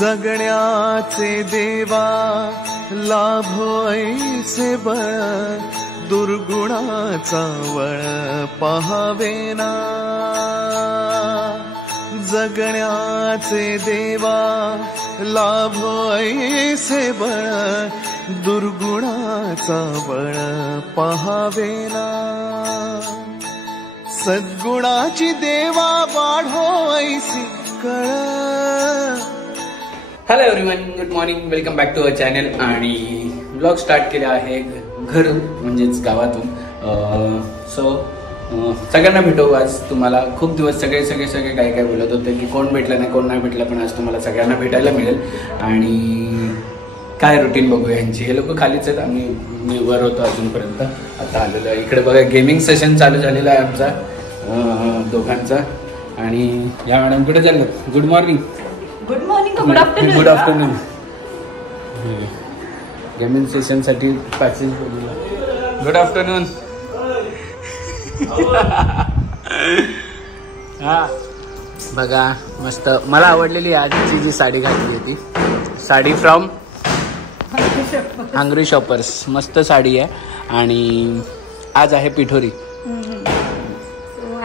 जगण्याचे देवा लाभो ऐसे बळ दुर्गुणाचा वळ पहावेना जगण्याचे देवा लाभो ऐसे बळ दुर्गुणाचा बळ पहावेना सद्गुणाची देवा वाढो ऐसी कळ. Hello everyone, good morning, welcome back to our channel. आणि ब्लॉग स्टार्ट केला आहे घरून म्हणजेच गावातून. सगळ्यांना भेटू आज. तुम्हाला खूप दिवस सगळे काय बोलत होते की कोण भेटलं नाही कोण नाही भेटलं, पण आज तुम्हाला सगळ्यांना भेटायला मिळेल. आणि काय रुटीन बघूया यांची. हे लोक खालीच आहेत, मी वर होतो अजूनपर्यंत. आता आलेलो आहे इकडे बघा, गेमिंग सेशन चालू झालेला आहे आमचा दोघांचा. आणि या मॅडम कुठे चाललं? Good morning. Good morning, good afternoon. Good afternoon. Gaming session साठी पॅसेज बोलूया. Good afternoon. हा बघा, मस्त मला आवडलेली आजची जी साडी घातली होती, साडी फ्रॉम हंग्री शॉपर्स. मस्त साडी आहे. आणि आज आहे पिठोरी.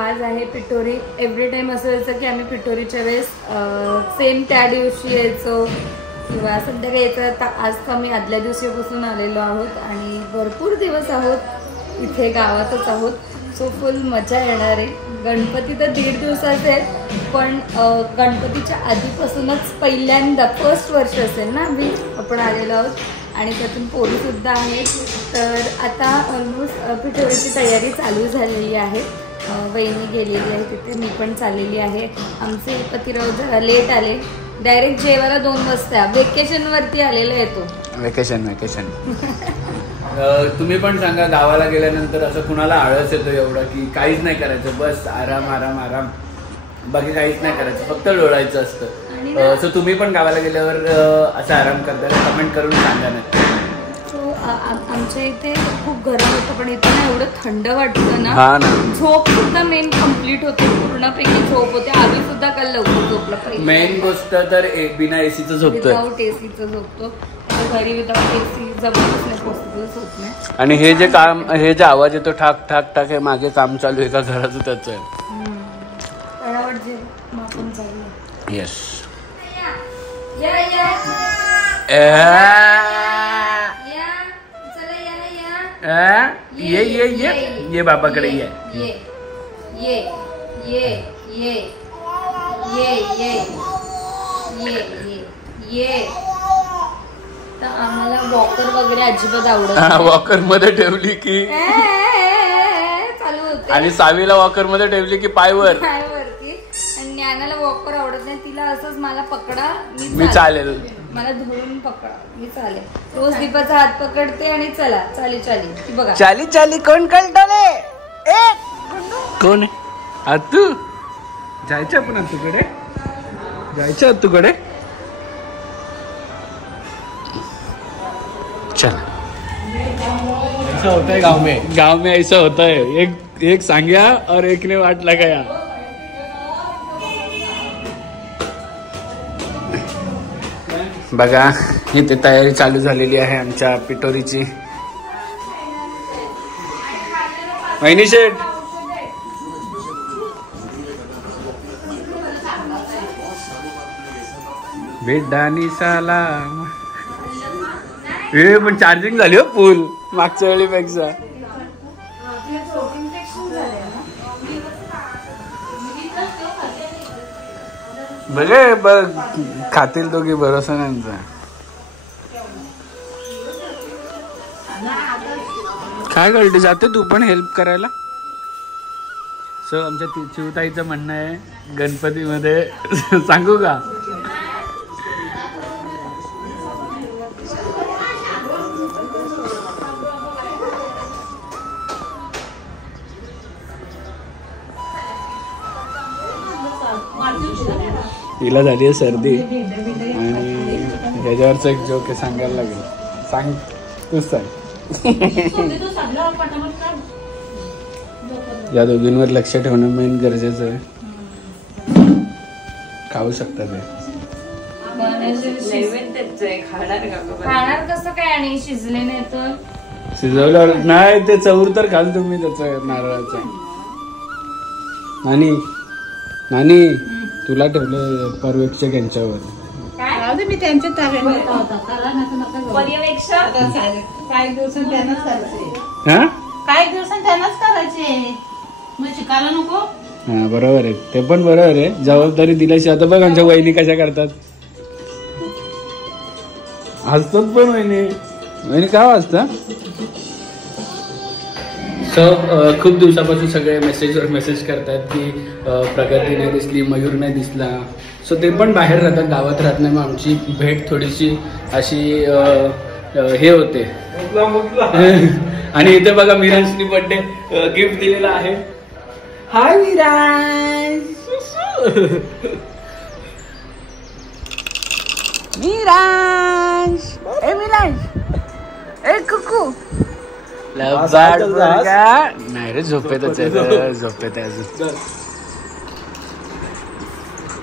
आज आहे पिठोरी. एव्हरी टाइम असं व्हायचं की आम्ही पिठोरीच्या वेळेस सेम त्या दिवशी यायचो किंवा संध्याकाळी यायचं. आज तर आम्ही आदल्या दिवशीपासून आलेलो आहोत आणि भरपूर दिवस आहोत इथे गावातच आहोत. सो फुल मजा येणार आहे. गणपती तर 1.5 दिवसाचे आहेत, पण गणपतीच्या आधीपासूनच पहिल्यांदा फर्स्ट वर्ष असेल ना आपण आलेलो आहोत. आणि त्यातून पोळीसुद्धा आहे. तर आता ऑलमोस्ट पिठोरीची तयारी चालू झालेली आहे. वहिनी गेलेली आहे तिथे, मी पण चाललेली आहे. आमचे पतिराव जरा लेट आले. डायरेक्ट जेवायला 2 वाजता. वेकेशन वरती आलेला येतो. वेकेशन तुम्ही पण सांगा, गावाला गेल्यानंतर असं कुणाला आळस येतो एवढं की काहीच नाही करायचं, बस आराम आराम आराम, बाकी काहीच नाही करायचं, फक्त लोळायचं असतं. सो तुम्ही पण गावाला गेल्यावर असं आराम करता? कमेंट करून सांगा ना. आमच्या इथे खूप गरम होतं, पण इथे ना एवढं थंड वाटतं ना. झोप सुद्धा मेन कम्प्लीट होते, पूर्णपैकी झोप होते. आम्ही सुद्धा काल लवकर झोपला. मेन गोष्ट तर बिना एसीचं झोपतो, विदाऊट एसीचं झोपतो. घरी विदाऊट एसी जबरदस्त नाही, पॉसिबलच होत नाही. आणि हे जे आवाज येतो ठाक ठाक ठाक, हे मागे काम चालू आहे का घराचं? त्याचं येस. ये बाबाकडे ये. तर आम्हाला वॉकर वगैरे अजिबात आवडत. वॉकर मध्ये ठेवली की चालू होते. आणि सावीला वॉकर मध्ये ठेवली की पायवरती. आणि ज्ञानाला वॉकर आवडत नाही. तिला असंच मला पकडा, मी चालेल, मला धरून पकडा, मी चालेल. रोज दीपाचा हात पकडते आणि चला चाली बघा. चाली कोण कळतले? कोण तू? जायचं आपण तुकडे, जायचं तुकडे. चल, ऐसा होता है गांव में ऐसा होता है. एक सांग्या और एक ने वाट लगाया. बघा, इथे तयारी चालू झालेली आहे आमच्या पिठोरीची. वहिनी शेठ, बेडानी सलाम. पण चार्जिंग झाली हो फुल मागच्या वेळीपेक्षा. बघ खातील दोघी, भरोसा त्यांचा. काय कळते, जाते तू पण हेल्प करायला. सो आमच्या चिवताईचं म्हणणं आहे गणपतीमध्ये सांगू का, हिला झाली आहे सर्दी आणि ह्याच्यावरच एक जोक आहे, सांगायला लागेल. सांग, तूच सांग. या दोघींवर लक्ष ठेवणं मेन गरजेचं आहे. खाऊ शकता ते. खाणार कसं काय आणि शिजले नाही तर शिजवलं नाही ते चौर तर घाल तुम्ही त्याचं नारळाचं. नानी तुला ठेवलं पर्यवेक्षक यांच्यावर. मी त्यांच्या पर्यवेक्षक काही दिवसांनी त्यांनाच करायचे. हा काही दिवसांनी त्यांनाच करायचे मग शिकायला नको. हा बरोबर आहे ते पण बरोबर आहे. जबाबदारी दिल्याशी आता बघ आमच्या वहिनी कशा करतात. हसतात पण वहिनी काय वाजता. सो खूप दिवसापासून सगळे मेसेजवर मेसेज करतात की प्रगती नाही दिसली, मयूर नाही दिसला. सो ते पण बाहेर राहतात, गावात राहत नाही. मग आमची भेट थोडीशी अशी हे होते. आणि इथे बघा मिरांशनी बर्थडे गिफ्ट दिलेला आहे. हाय मिरांश. मिरांश ए मिरांश ए कुकू नाही रे झोपेतच आहे. झोपेत आहे अजून.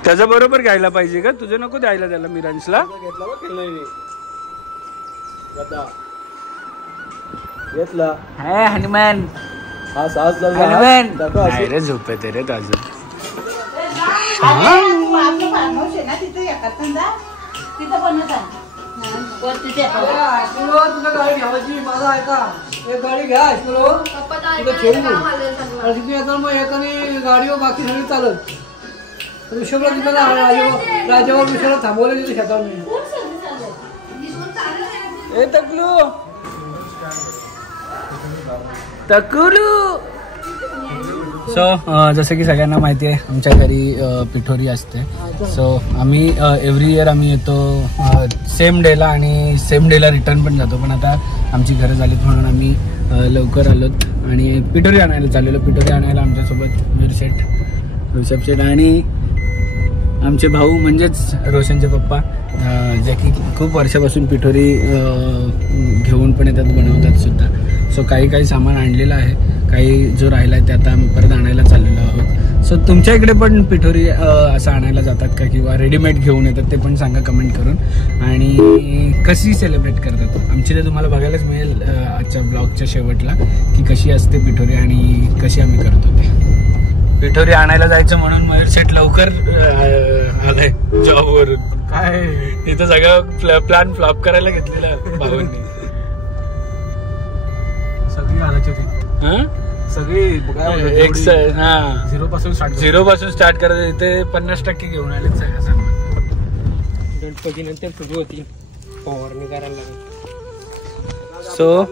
त्याच्या बरोबर घ्यायला पाहिजे का तुझं नको द्यायला त्याला मिरांशला. घेतला हनुमान हनुमान नाही रे झोपेत रे अजून. आपलं फार्महाऊस आहे ना तिथे तिथं बनवतात. तुला गाडी घ्यायची माझा ऐका एक गाडी घ्या मग एकाने गाडीवर बाकी सगळी चालत. ऋषभला तिथं राजावर ऋषभला थांबवलं तिथे शेतावर नाही. सो जसं की सगळ्यांना माहिती आहे आमच्या घरी पिठोरी असते. सो आम्ही एव्हरी इयर आम्ही येतो सेम डेला आणि सेम डेला रिटर्न पण जातो. पण आता आमची घरं झालीत म्हणून आम्ही लवकर आलोत आणि पिठोरी आणायला चाललेलो. पिठोरी आणायला आमच्यासोबत ऋषभ शेठ आणि आमचे भाऊ म्हणजेच रोशनचे पप्पा जे की खूप वर्षापासून पिठोरी घेऊन पण येतात, बनवतात सुद्धा. सो काही सामान आणलेलं आहे, काही जो राहिला आहे ते आता आम्ही परत आणायला चाललेलो आहोत. सो तुमच्या इकडे पण पिठोरी असं आणायला जातात का किंवा रेडीमेड घेऊन येतात ते पण सांगा कमेंट करून. आणि कशी सेलिब्रेट करतात आमची ते तुम्हाला बघायलाच मिळेल आजच्या ब्लॉगच्या शेवटला की कशी असते पिठोरी आणि कशी आम्ही करतो ते. पिठोरी आणायला जायचं म्हणून मयूर सेट लवकर आलाय जॉबवरून. काय इथं सगळं प्लॅन फ्लॉप करायला घेतलेला भावांनी. सगळी आणायची होती सगळी एक झिरो पासून स्टार्ट करायचं. इथे 50% घेऊन आले सगळं सामान. गणपती नंतर सुरू होती फवारणी करायला. सो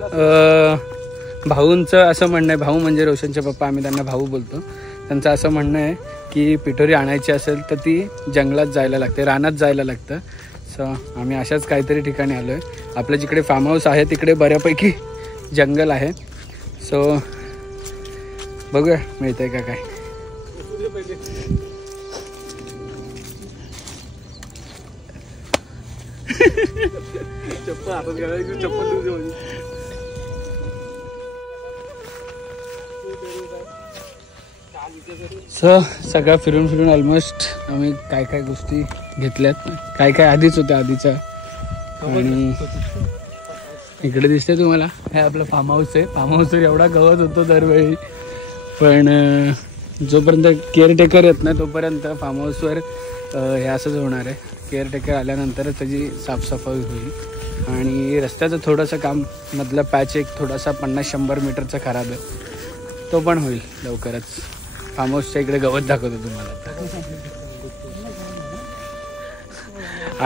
भाऊंचं असं म्हणणं आहे, भाऊ म्हणजे रोशनचे पप्पा, आम्ही त्यांना भाऊ बोलतो. त्यांचं असं म्हणणं आहे की पिठोरी आणायची असेल तर ती जंगलात जायला लागते, रानात जायला लागतं. सो आम्ही अशाच काहीतरी ठिकाणी आलो आहे. आपल्या जिकडे फार्म हाऊस आहे तिकडे बऱ्यापैकी जंगल आहे. सो बघूया मिळतंय का काय. सो सगळं फिरून ऑलमोस्ट आम्ही काय गोष्टी घेतल्यात, काय आधीच होत्या आधीच्या. आणि इकडे दिसते तुम्हाला हे आपलं फार्म हाऊस आहे. फार्म हाऊसवर एवढा गवत होतो दरवेळी, पण जोपर्यंत केअरटेकर येत नाही तोपर्यंत फार्म हाऊसवर हे असंच होणार आहे. केअरटेकर आल्यानंतरच त्याची साफसफाई होईल. आणि रस्त्याचं थोडंसं काम मधलं पॅच एक थोडासा 50-100 मीटरचा खराब आहे, तो पण होईल लवकरच. फार्म हाऊसच्या इकडे गवत दाखवतो तुम्हाला.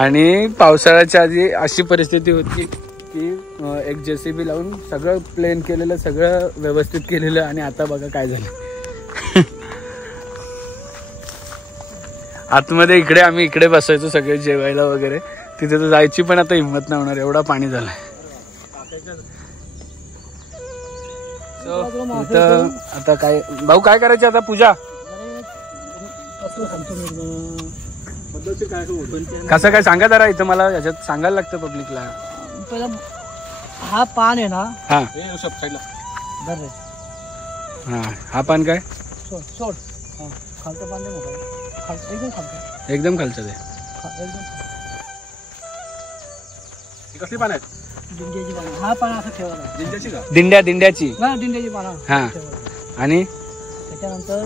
आणि पावसाळ्याच्या आधी अशी परिस्थिती होती की एक JCB लावून सगळं प्लेन केलेलं, सगळं व्यवस्थित केलेलं. आणि आता बघा काय झालं. आतमध्ये इकडे आम्ही इकडे बसायचो सगळे जेवायला वगैरे, तिथे तर जायची पण आता हिंमत नाही होणार, एवढा पाणी झालंय. इथं आता काय भाऊ काय करायचे आता पूजा कसं काय सांगा जरा. इथं मला याच्यात सांगायला लागतं पब्लिकला. पहिला हा पान आहे ना, हा धर रे. हा पान काय सोड खालचं पान दे. एकदम खालचं एकदम खालचं ते. एकदम कसली पानं आहेत? दिंड्याची पानं. हा पानं असं ठेवायला. जिंजाची का? दिंड्याची हा दिंड्याची पानं हा. ठेवायला. आणि त्याच्यानंतर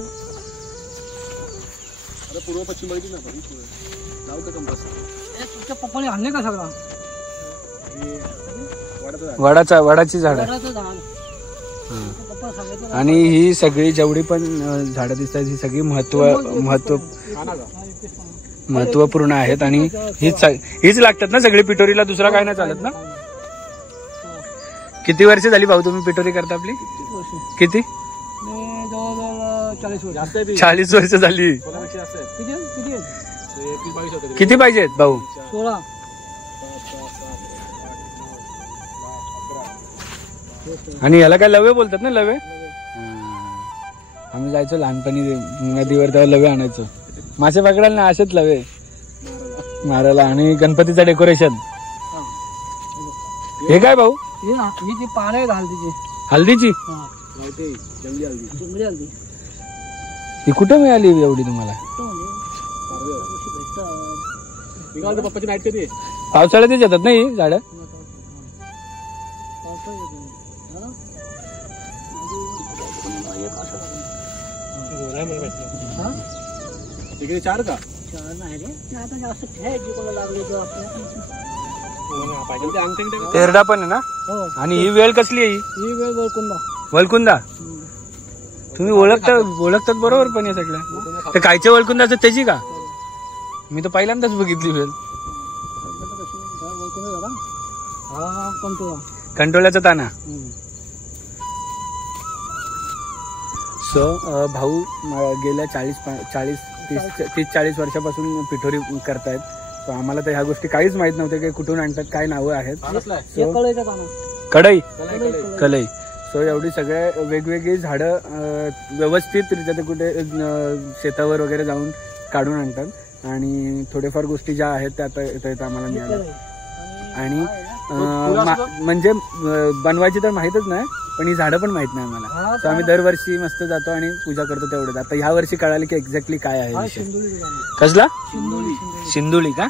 अरे पूर्व पश्चिम बघितली ना पण नाव का कंपास तुमच्या पप्पाने आणले का सगळा वडाची झाड वडाचं झाड. पप्पा सांगितलं ना. आणि ही सगळी जेवढी पण झाडं दिसतात ही सगळी महत्वपूर्ण आहेत आणि हीच लागतात ना सगळी पिठोरीला, दुसरा काय नाही चालत ना. किती वर्ष झाली भाऊ तुम्ही पिठोरी करता आपली? किती? मी जवळजवळ 40 वर्ष. जास्त आहे 40 वर्ष झाली. कोणापेक्षा जास्त आहेत. किती किती आहेत? 21-22 होते. किती पाहिजेत भाऊ? 16. आणि ह्याला काय लवे बोलतात ना, लवे. आम्ही जायचो लहानपणी नदीवर, तेव्हा लवे आणायचो. मासे पकडायला ना असेच लवे मारायला. आणि गणपतीचं डेकोरेशन. हे काय भाऊ? ही जी पानं आहेत हळदीची. हल्दीची? माहिती आहे, जंगली हल्दी. जंगली हळदी. ही कुठे मिळाली एवढी तुम्हाला? मी काय म्हणतो, पप्पाची नाईट कधी आहे? पावसाळ्यातच येतात ना ही झाडं? तिकडे 4 का? नाही रे, आता जास्त ठेवायची कोणाला लागली तर पाहिजे ते अंगठे तेरडा पण आहे ना. हो. आणि ही वेळ कसली आहे? ही वेळ वळकुंदा. वलकुंदा. तुम्ही ओळखतात बरोबर पण या सगळ्या. ते कायचे वलकुंदा असतात त्याची का? मी तर पहिल्यांदाच बघितली वेळ. वळकुंदा झाला हा कंटोळा. कंटोळ्याचा ताना. सो भाऊ गेल्या 30-40 वर्षापासून पिठोरी करतायत. So आम्हाला तर ह्या गोष्टी काहीच माहित नव्हत्या की कुठून आणतात, काय नावं आहेत. कलई. सो एवढी सगळे वेगवेगळी झाडं व्यवस्थितरित्या ते कुठे शेतावर वगैरे जाऊन काढून आणतात आणि थोडेफार गोष्टी ज्या आहेत त्या आता आम्हाला मिळाल्या. आणि म्हणजे बनवायची तर माहितच नाही, पण ही झाडं पण माहित नाही आम्हाला. तर आम्ही दरवर्षी मस्त जातो आणि पूजा करतो तेवढंच. आता ह्या वर्षी कळाली की एक्झॅक्टली काय आहे विषय. कसला? शिंदोळी का?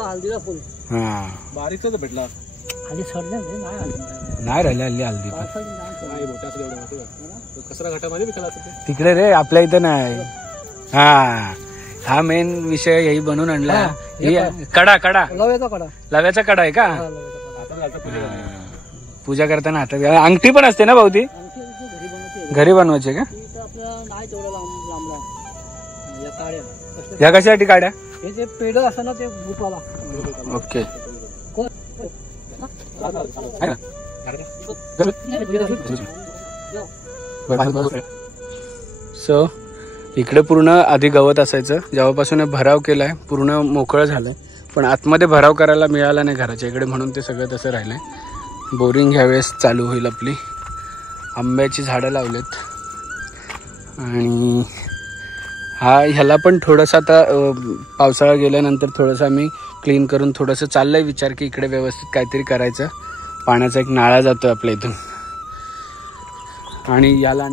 हळदीला फुल हा बारीकच भेटला. हल्ली सडले नाही राहिले हल्ली हल्दी. नाही मोठा असं एवढं माहिती का? कसरा घाटामध्ये विकायला तिकडे रे, आपल्या इथं नाही. हा मेन विषय यही बनवून आणला. कडा लव्याचा कडा आहे का? पूजा करताना हातात अंगठी पण असते ना भाऊ? ती घरी बनवायची का? या कशासाठी काड्या? हे जे पेड असं ना ते भूपाला. ओके. सो इकडे पूर्ण आधी गवत असायचं, जेव्हापासून भराव केलाय पूर्ण मोकळं झालंय. पण आतमध्ये भराव करायला मिळाला नाही घराच्या इकडे, म्हणून ते सगळं तसं राहिलंय. बोरिंग ह्यावेळेस चालू होईल आपली. आंब्याची झाडं लावलेत आणि ह्याला पण थोडंसं आता पावसाळा गेल्यानंतर थोडंसं आम्ही क्लीन करून थोडंसं चाललंय विचार की इकडे व्यवस्थित काहीतरी करायचं. पाण्याचा एक नाळा जातोय आपल्या इथून आणि ह्याला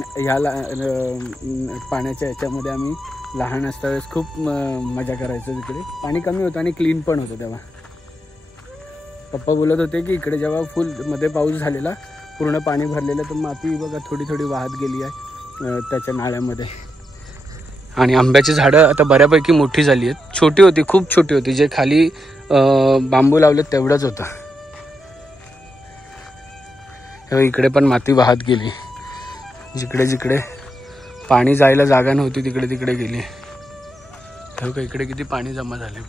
पाण्याच्या ह्याच्यामध्ये आम्ही लहान असतावेळेस खूप मजा करायचो. तिकडे पाणी कमी होतं आणि क्लीन पण होतं. तेव्हा पप्पा बोलत होते की इकडे जेव्हा फुल मध्ये पाऊस झालेला पूर्ण पाणी भरलेलं, तर माती बघा थोडी थोडी वाहत गेली आहे त्याच्या नाळ्यामध्ये. आणि आंब्याची झाडं आता बऱ्यापैकी मोठी झाली आहेत. छोटी होती, खूप छोटी होती. जे खाली बांबू लावले तेवढंच होतं. इकडे पण माती वाहत गेली. जिकडे जिकडे पाणी जायला जागा नव्हती तिकडे तिकडे गेली. तेव्हा इकडे किती पाणी जमा झाले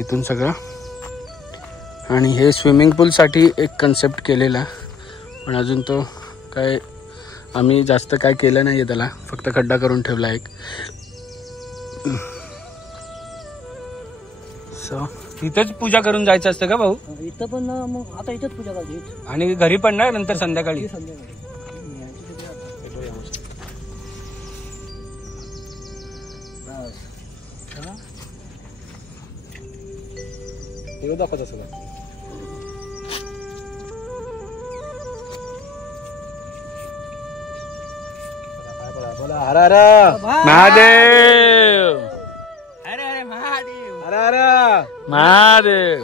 इथून सगळं. आणि हे स्विमिंग पूलसाठी एक कन्सेप्ट केलेला, पण अजून तो काय आम्ही जास्त काय केलं नाही आहे. त्याला फक्त खड्डा करून ठेवला एक. सो इथेच पूजा करून जायचं असतं का भाऊ? इथं पण मग आता इथंच पूजा करायची. आणि घरी पण ना नंतर संध्याकाळी? दाखवत सगळं. हर हर महादेव हर हर महादेव.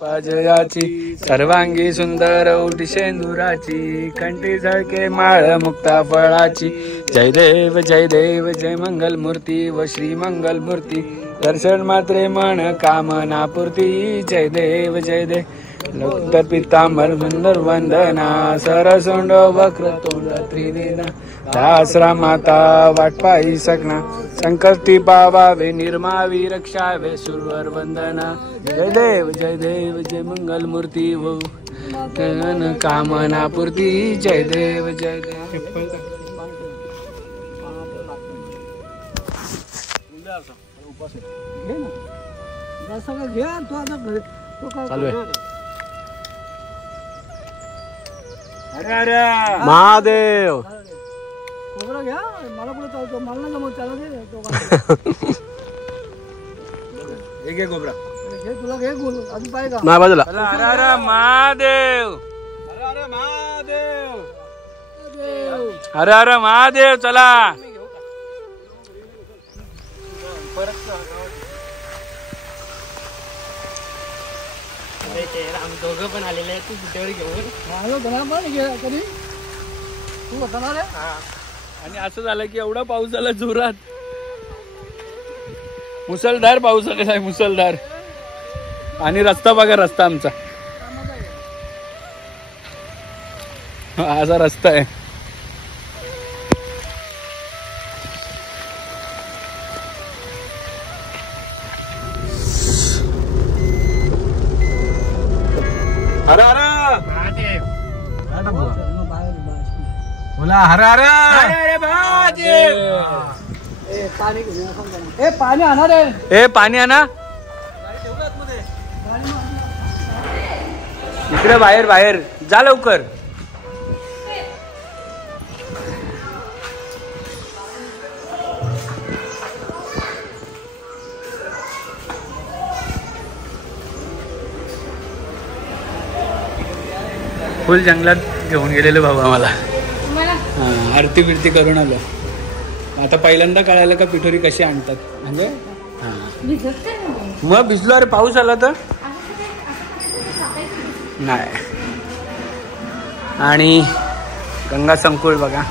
पाजयाची सर्वांगी सुंदर उटी शेंदुराची कंठी झळके माळ मुक्ता फळाची. जय देव जय मंगल मूर्ती व श्री मंगल मूर्ती. दर्शन मात्रे मन कामना पूर्ती. जय देव लक्ष पितांबर सुंदर वंदना. सरसोंड वक्र तोंड त्रिनेना. दासरा माता वाटपाई सकना. संकष्टी पावावे निर्मावी रक्षावे सुरवर वंदना. जय देव जय मंगल मूर्ती वो कामना पूर्ती. जय देव चालू आहे. महादेव खोबरं घ्या मला पुढे चालतो मला नाही जमत त्याला एक एक गोबरा घे तुला घे गोल अजून पाहिजे का नाही बाजूला. हर महादेव हर महादेव. चला दोघं पण आलेले आहेत. तू कुठेवर घेऊन माझं घरा पण घे कधी तू बसणार आहे. आणि असं झालं की एवढा पाऊस झाला जोरात. मुसळधार पाऊस आलेला आहे मुसळधार. आणि रस्ता बघा रस्ता आमचा असा रस्ता आहे. हर हर महादेव बोला हर हर पाणी आणणार आहे. ए पाणी आणा इकडे बाहेर जा लवकर. फुल जंगलात घेऊन गेलेले भाऊ आम्हाला. आरती बिरती करून आलो. आता पहिल्यांदा कळायला का पिठोरी कशी आणतात म्हणजे. मग भिजलो अरे पाऊस आला तर नाही. आणि गंगा संकुल बघा.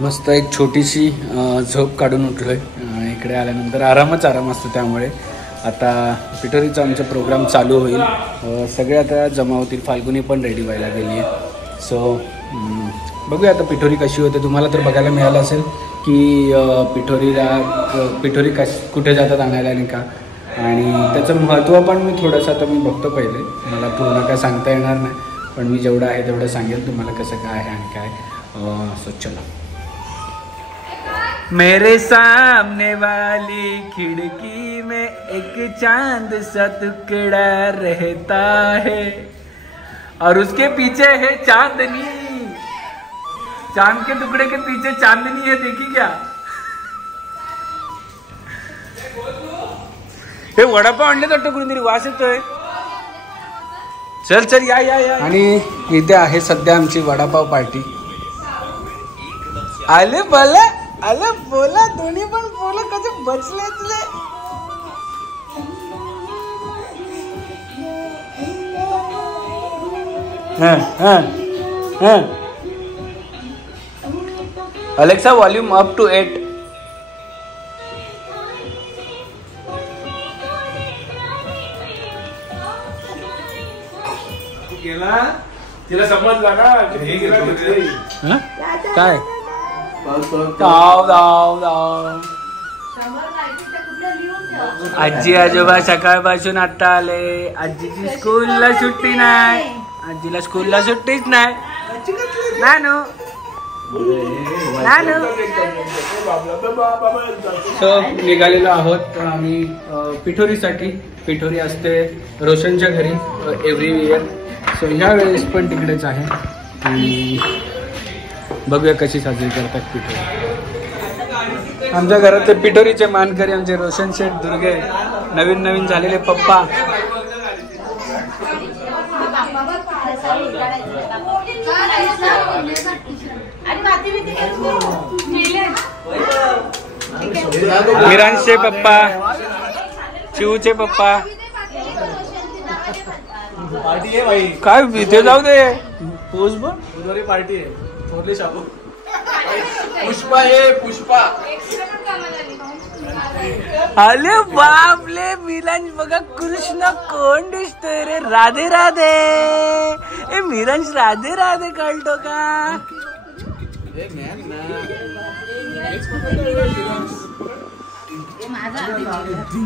मस्त एक छोटीशी झोप काढून उठलोय. इकडे आल्यानंतर आराम असतो. त्यामुळे आता पिठोरीचा आमचा प्रोग्राम चालू होईल. सगळे आता जमा होतील. फाल्गुनी पण रेडी व्हायला गेली आहे. सो बघूया आता पिठोरी कशी होते. तुम्हाला तर बघायला मिळालं असेल की पिठोरी कुठे जातात आणायला नाही का. आणि त्याचं महत्त्व पण मी थोडंसं आता मी बघतो पहिले. मला पूर्ण काय सांगता येणार नाही पण मी जेवढं आहे तेवढं सांगेल तुम्हाला कसं काय आहे आणि काय. सो चलो. मेरे सामने वाली खिड़की में एक चांद सा टुकड़ा रहता है और उसके पीछे है चांदनी. चांद के टुकड़े के पीछे चांदनी है. देखी क्या. हे वडापाव आणले तर कुठून तरी वास येतोय. चल या. आणि इथे आहे सध्या आमची वडापाव पार्टी. आले बोला दोन्ही पण बोला कसे बचले तुले. Alexa volume up to 8. तिला समजला का काय धाव. आजी आजोबा सकाळपासून आता आले. आजीची स्कूलला सुट्टी नाही. आजीला स्कूलला सुट्टीच नाही. सो निघालेलो आहोत आम्ही पिठोरीसाठी. पिठोरी असते रोशनच्या घरी एव्हरी इयर. सो ह्या वेळेस पण तिकडेच आहे. आणि बघूया कशी साजरी करतात पिठोरी. आमच्या घरात ते पिठोरीचे मानकरी आमचे रोशन शेठ दुर्गे, नवीन नवीन झालेले पप्पा. मिरांशचे पप्पा, चिवचे पप्पा. पार्टी आहे भाई, काय इथे जाऊ दे. पोच बघ, बुधवारी पार्टी आहे. थोरले शाबू पुष्पा आहे पुष्पा. अरे बापले मिरांश बघा, कृष्ण कोण दिसतोय रे. राधे राधे. ए मिरांश राधे राधे कळतो का.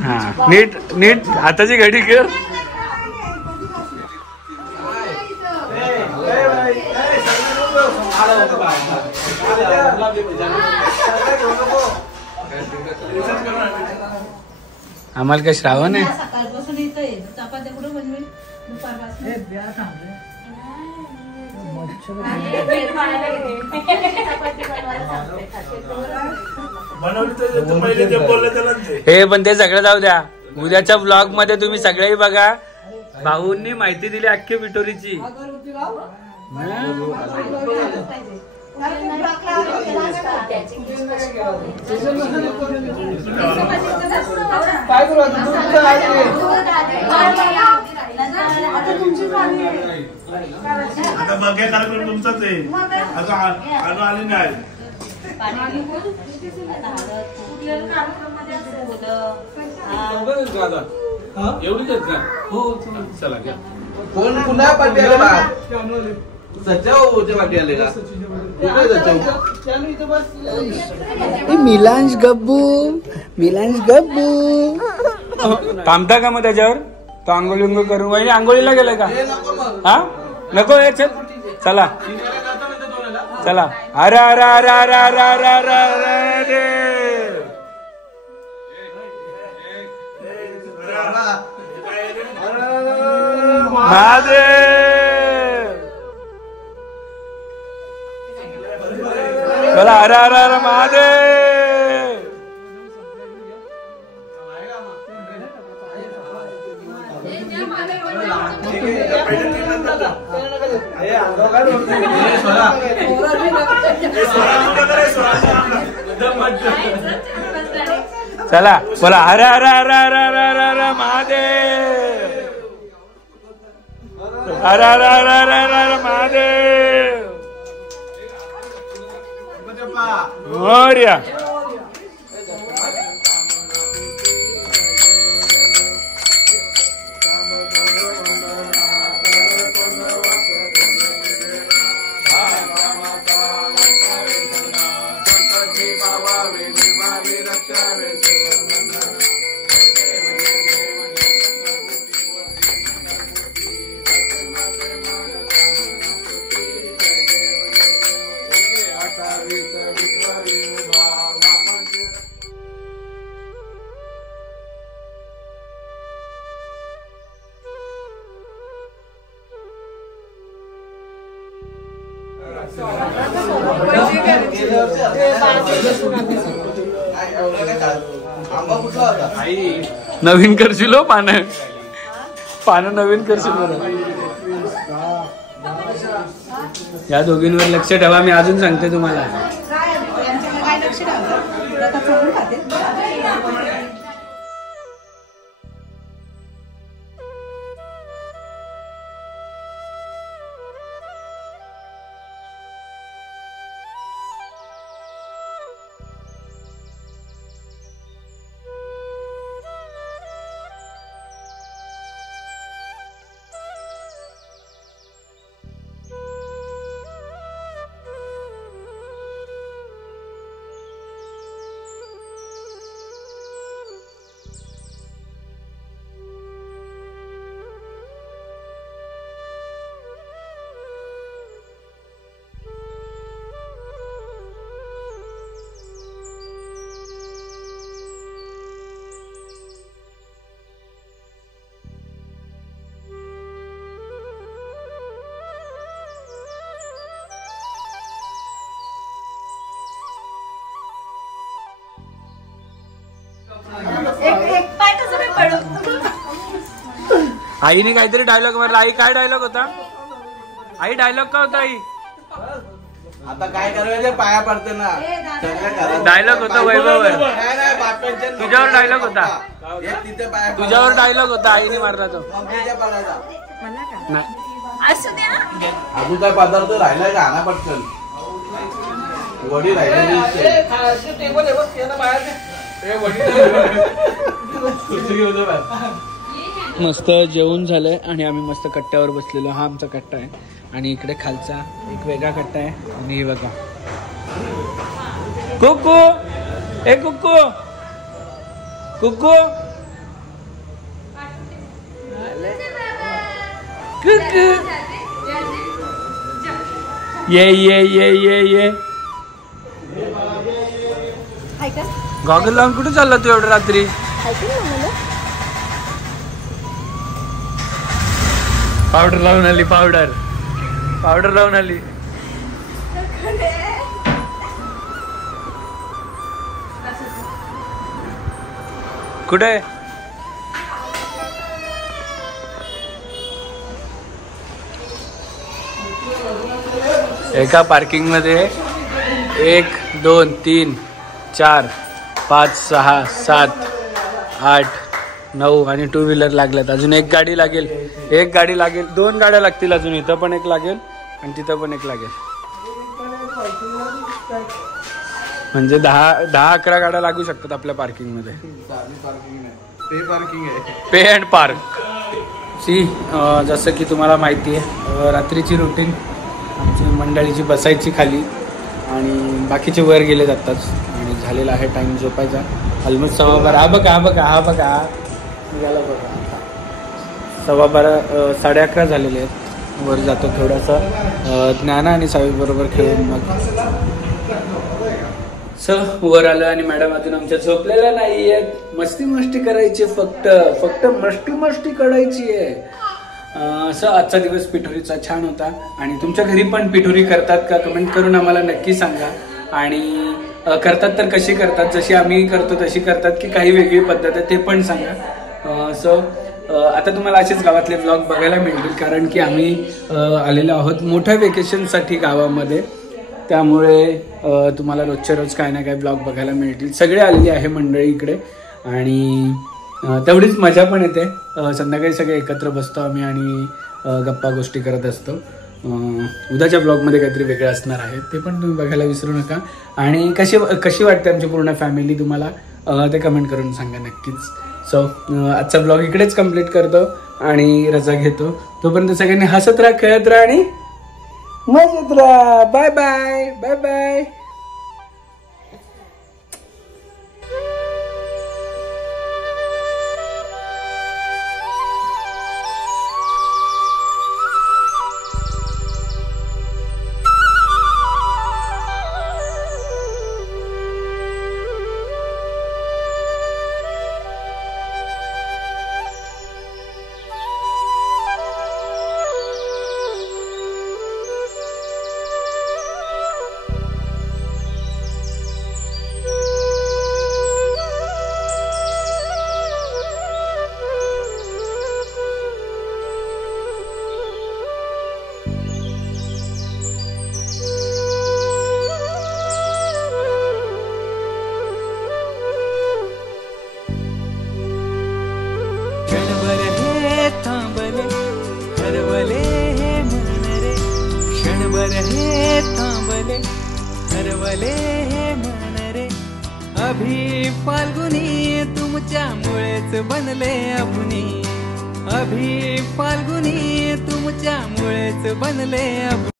हा नीट नीट हाताची घडी कर. आम्हाला काय श्रावण आहे. सकाळपासून इथं आहे. चपात्या कुठं बनवेल दुपारपासून. हे पण ते सगळं जाऊ द्या. उद्याच्या ब्लॉग मध्ये तुम्ही सगळेही बघा. भाऊंनी माहिती दिली अख्खी पिठोरीची. काय करू आता. बघ्या कार्यक्रम तुमचाच आहे. आता आली नाही. एवढीच आहेत का. हो चला घ्या. कोण पुन्हा पार्टी आलेला. सच्चाव पार्टी आलेला. मिलांश गब्बू, मिलांश गब्बू. थांबता का मग त्याच्यावर. तो आंघोळी उंघोळ करून वहिनी आंघोळीला गेलाय का. हा नको चल चला चला. अरे अरे अरे अरे अरे अरे अरे अरे. महादेव. चला अरे अरे अरे महादेव. चला बोला हर हर हर हर हर हर हर महादेव. हर हर हर हर हर हर महादेव. मोरया. नवीन करशील हो पानं. पानं नवीन करशील बरं. या दोघींवर लक्ष ठेवा. मी अजून सांगते तुम्हाला. काय लक्ष ठेवा. आईने काहीतरी डायलॉग मारला. आई काय डायलॉग होता? आई डायलॉग का होता आई? आता काय करायचं पाया पडते ना डायलॉग होता वैभववर. तुझ्यावर डायलॉग होता. तुझ्यावर डायलॉग होता आईने मारला तो. नाही अजून काय पदार्थ राहिलाय का? आणा पटकन वडी राहिलेली. मस्त जेवण झालंय आणि आम्ही मस्त कट्ट्यावर बसलेलो. हा आमचा कट्टा आहे आणि इकडे खालचा एक वेगळा कट्टा आहे. आणि हे बघा कुकू, ए कुकू कुकू कुकू ये गॉगल लावून कुठे चालला तू एवढं रात्री? पावडर लावून आली. पावडर लावून आली. कुठे? एका पार्किंग मध्ये 1 2 3 4 5 6 7 8 9 आणि 2 व्हीलर लागल्यात. अजून एक गाडी लागेल. 2 गाड्या लागतील अजून. इथं पण एक लागेल आणि तिथं पण एक लागेल. म्हणजे 10-11 गाड्या लागू शकतात आपल्या पार्किंग मध्ये. पे अँड पार्क. जसं की तुम्हाला माहिती आहे रात्रीची रुटीन आमची मंडळीची बसायची खाली आणि बाकीचे वर गेले जातात. आणि झालेला आहे टाइम झोपायचा. ऑलमोस्ट 12:15. हा बघा निघाला बघा. 12:15 11:30 झालेले आहेत. वर जातो थोडासा ज्ञाना आणि सावी बरोबर खेळून मग वर आलं. आणि मॅडम अजून आमच्या झोपलेल्या नाही आहेत. मस्ती करायची फक्त मस्ती करायची आहे. आजचा दिवस पिठोरीचा छान होता. आणि तुमच्या घरी पण पिठोरी करतात का? कमेंट करून आम्हाला नक्की सांगा. आणि करतात तर कशी करतात? जशी आम्ही करतो तशी करतात की काही वेगळी पद्धत आहे ते पण सांगा. आता तुम्हाला असेच गावातले ब्लॉग बघायला मिळतील कारण की आम्ही आलेलो आहोत मोठ्या वेकेशनसाठी गावामध्ये. त्यामुळे तुम्हाला रोजच्या रोज काही ना काही ब्लॉग बघायला मिळतील. सगळे आलेली आहे मंडळी इकडे आणि तेवढीच मजा पण येते. संध्याकाळी सगळे एकत्र बसतो आम्ही आणि गप्पा गोष्टी करत असतो. उद्याच्या ब्लॉगमध्ये काहीतरी वेगळं असणार आहे ते पण तुम्ही बघायला विसरू नका. आणि कशी वाटते आमची पूर्ण फॅमिली तुम्हाला ते कमेंट करून सांगा नक्कीच. आजचा ब्लॉग इकडेच कंप्लीट करतो आणि रजा घेतो. तोपर्यंत सगळ्यांनी हसत राहा, खेळत राहा आणि मजेत राहा. Bye bye bye bye. हरवले मन रे अभी फाल्गुनी तुमच्यामुळेच बनले अभुनी. अभी फाल्गुनी तुमच्यामुळेच बनले अभुनी.